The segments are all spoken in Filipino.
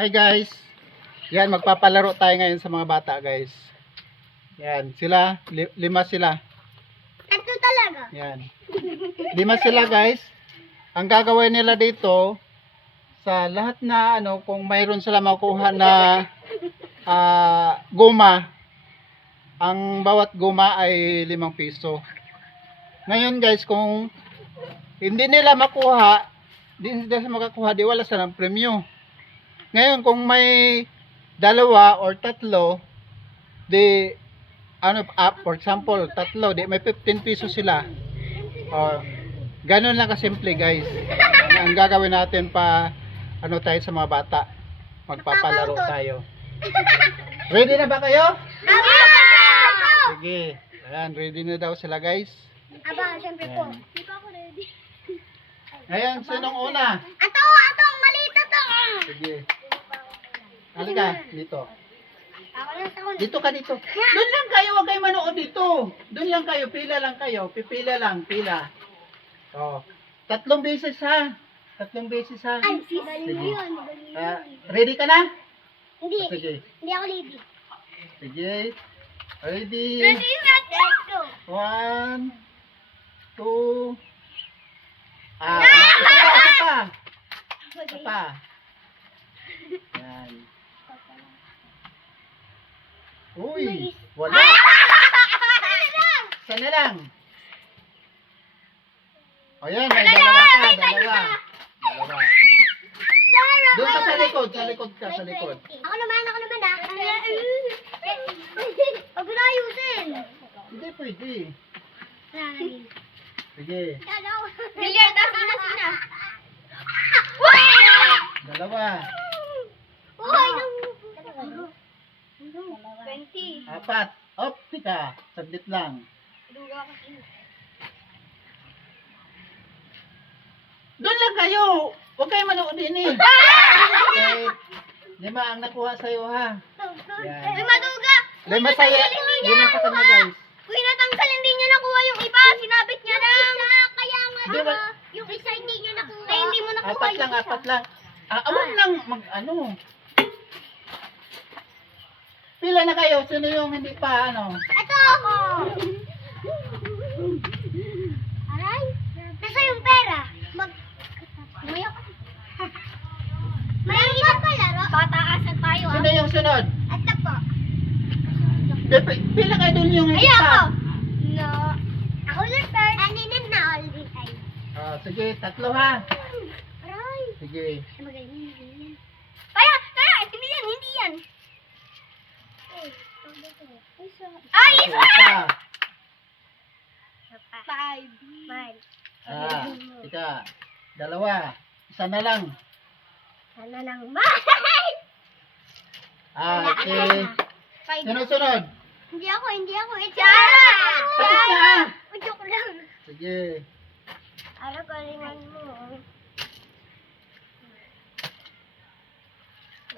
Hi guys. Yan, magpapalaro tayo ngayon sa mga bata guys. Yan, sila, lima sila. Ito talaga. Yan. Lima sila guys. Ang gagawin nila dito, sa lahat na kung mayroon sila makuha na guma, ang bawat guma ay 5 piso. Ngayon guys, kung hindi nila makuha, di sila makakuha, di wala silang premyo. Ngayon kung may 2 or 3, di for example 3, di may 15 pesos sila. Ganun lang kasimple guys. Ang gagawin natin pa tayo sa mga bata. Magpapalaro tayo. Ready na ba kayo? Aba! Sige. Ayan, ready na daw sila guys. Aba, syempre po. Ayan. Hindi pa ako ready. Ngayon, sinong una? Ato, maliit na to. Sige. Halika, dito. Ako lang sa Dito ka dito. Doon lang kayo, huwag kayo manood dito. Doon lang kayo, pila lang kayo. Pipila lang, pila. Oh. 3 beses ha. 3 beses ha. Ay, magaling Sige. yun. Magaling yun. Ready ka na? Hindi. Sige. Hindi ako ready. Sige. Ready. Ready na. Let's go. 1, 2. Isa pa. Yan. Uy, wala. Isa na lang. O yan, may dalawa ka, dalawa. Doon ka sa likod ka, sa likod. Ako naman ah. Huwag mo na ayusin. Hindi pwede. Sige, Million, tapos sina. dalawa. Uy, 20. 4. Op, tika. Saglit lang. Doon lang kayo. Huwag kayo manood din eh. Okay. 5 ang nakuha sa'yo ha. Yan. Uy, maduga. 5 sa'yo. 5 sa kanya guys. Uy, natanggal, hindi niya nakuha yung iba. Sinabit niya lang. Kaya nga, Di ba? yung isa hindi niya nakuha. Ay, hindi mo nakuha 4 lang, 4 lang. Huwag nang Pila na kayo? Sino yung hindi pa Ito ako. Aray, nasa yung pera. Mayak. May isa pa laro. Pataasan tayo Sino yung sunod? Ito po. Pila kayo dun yung hindi Ay, ako. pa? No. Ako lang first. Aninin na already tayo. Sige, 3 ha. Aray. Sige. Magaling. Kaya, hindi yan. Ay, Okay, isa! isa. 5. Ika. 2. Isa na lang. Sana lang mahal. Okay. Sino sunod? Hindi ako. Ito. Tapos na. Joke lang. Sige. Ano galingan mo?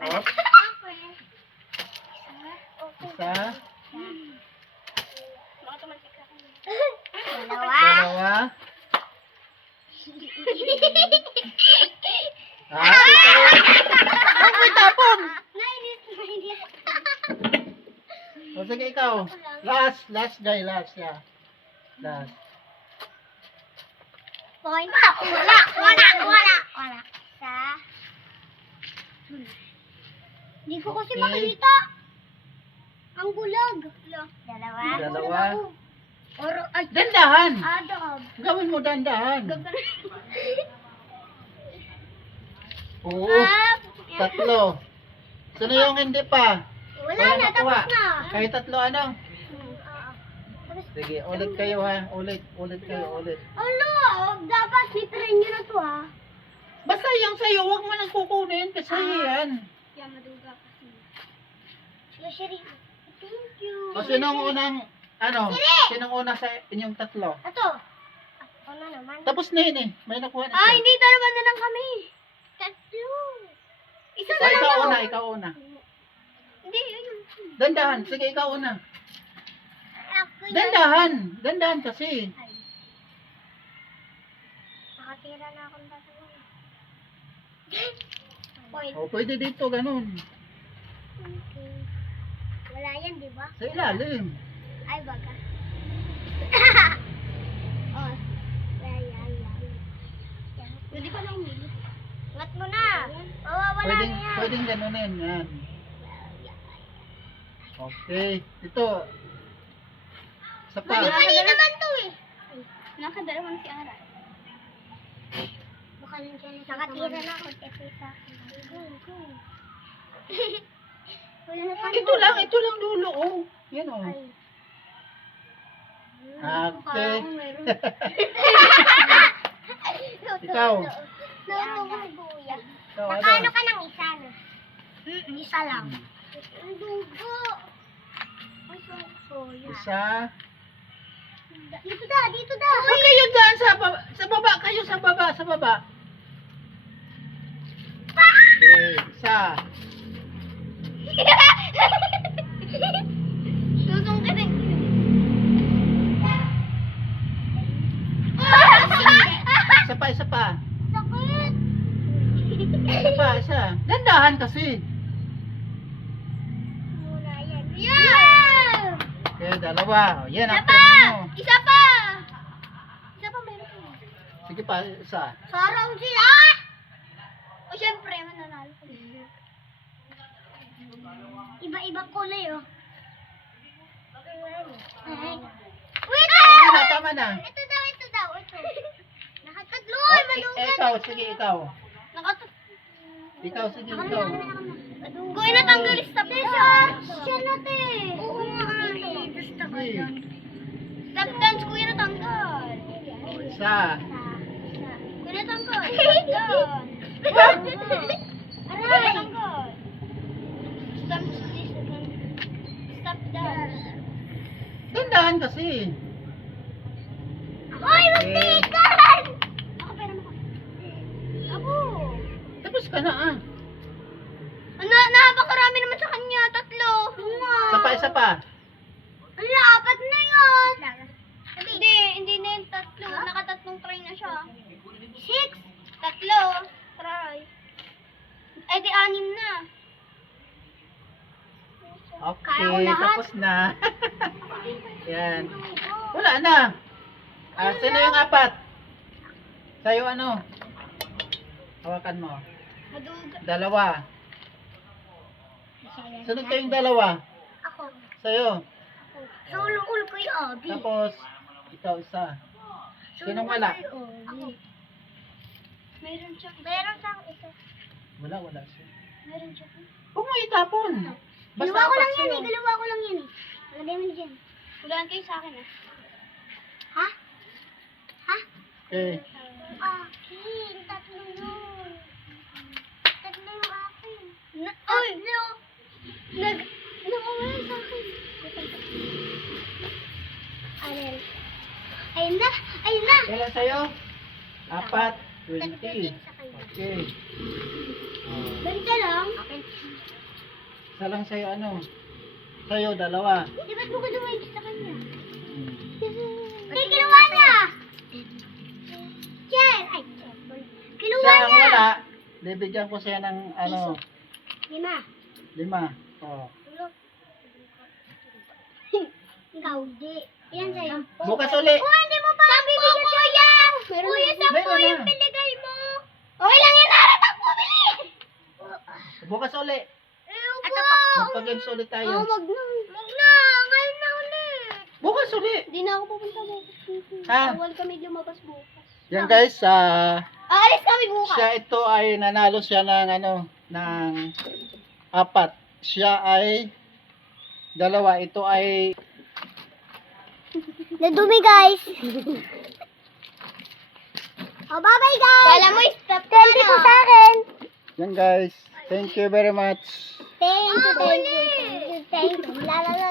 Op. Isa. Dalawa. 2. Huwag may tapon. Nainis. Sige, ikaw. Last guy, last. Yeah. Last. Point. Wala. Isa. Hindi ko kasi Okay. makita. Ang bulag. Dalawa. Ay, Dandahan. adab. Gawin mo dandahan. Oo. 3. Sino yung hindi pa? Wala na, nakuha. tapos na. Kayo 3 Tapos, Sige, ulit kayo ha. Ulit kayo. ano, dapat litrain nyo na to ha. Basta yung sa'yo, huwag mo nang kukunin kasi yan. Kaya maduga kasi. Siri. Thank you. O sinong unang, sinong una sa inyong 3? Ito. Ano naman? Tapos na yun eh. May nakuha na Ah, siya. hindi, dalawa na lang kami. Tatlo. Isa na lang Ikaw una. Hindi, yun. Dandahan. Sige, ikaw una. Ako yun. Dandahan kasi. Nakatira na akong tatlo. Point. O, pwede dito, ganun. Okay. Wala yan, di ba? Sa ilalim. Ay, baga. Oh. Yan. Pwede pa lang umili. Ngat mo na. Mawawala na yan. Pwedeng ganunin. Yan. Okay. Ito. Isa pa. Mali naman to eh. Nakadala mo si Ara. Baka nandiyan na nakatira na ako. Go. Wala na pa. Ito lang dulo. Oh. Yan o. Ay. Okay. Ikaw. Kuya. Ikaw, Nakano ano? ka ng isa na? Isa lang. Ang dugo. Ang soya. Isa. Dito da. Huwag kayo dyan sa baba. Kayo sa baba. Okay. Isa. Susong ka din. Isa pa. Sakit. Isa. Dandahan kasi. Muna yan. Yeah! Okay, dalawa. Yan Isa ang pa! premyo. Isa pa! Isa pa meron pa. Sige pa, isa. Sarang sila! O syempre, mananalo ko. Iba-ibang kulay oh. Ay. Wait! Tama na. Ito daw. Nakatatlo! Oh, Ay, madugan! ikaw, sige, ikaw. Nakatatlo. Ikaw, sige, ikaw. Kuya natanggal stop dance. Siya natin eh. Oo nga. Gusto ko Sige. yun. Stop dance, kuya natanggal. Isa. Kuya natanggal. Stop dance. Aray. Natanggal. Stop dance. Dandahan kasi. Ay, magtigan! Ako, pera mo ka. Ako. Tapos ka na ah. Napakarami naman sa kanya. 3. Isa pa. Ala, 4 na yun. Hindi na yung 3. Nakatatlong try na siya. 6. 3. Try. Eh, di 6 na. Okay, Kaya ko lahat. tapos na. Yan. Wala na. Sino yung 4? Sa'yo ano? Hawakan mo. Maduga. 2. Sunod kayong 2. Ako. Sa'yo. Sulong-ulo ko yung Abi. Tapos, ikaw isa. Sinong wala? Ako. Meron siyang isa. Wala siya. Meron siya. Huwag mo itapon. Basta Galawa ko lang apat yan sa'yo. eh. Galawa ko lang yan eh. Lagay mo dyan. Hulaan kayo sa akin ah. Ha? Okay. Akin. 3 yun. 3 yung akin. Ay! Nakawala sa akin. Ayun na. Kailan sa'yo? 4. 20. Okay. Banta lang. Okay. Isa lang sa'yo ano? Sa'yo, 2. Di ba't mo ko dumayin sa kanya? Hindi, kinuha niya! Chen! Ay, Chen. Kinuha Siya ang niya! wala. Bibigyan ko siya ng ano, 5. 5. Oh. Ikaw, di. Yan sa'yo. Bukas uli. Oh, hindi mo pa bibigyan kuya! Kuya, 10 Meron na. yung pinigay mo! Okay lang yan, naratak mo, bili! Bukas uli. Ito pa. Magpag-games ulit tayo. Wag na. Ngayon na ulit. Bukas uli. Hindi na ako pupunta bukas. Ha? Bawal kami lumabas bukas. Yan guys, Aalis kami bukas. siya ito ay nanalo siya ng ano, ng 4. Siya ay 2. Ito ay Nadumi guys. Oh, bye-bye guys. Kala mo stop ka na. Po sa akin. yan guys. Thank you very much. Thank you. La la la.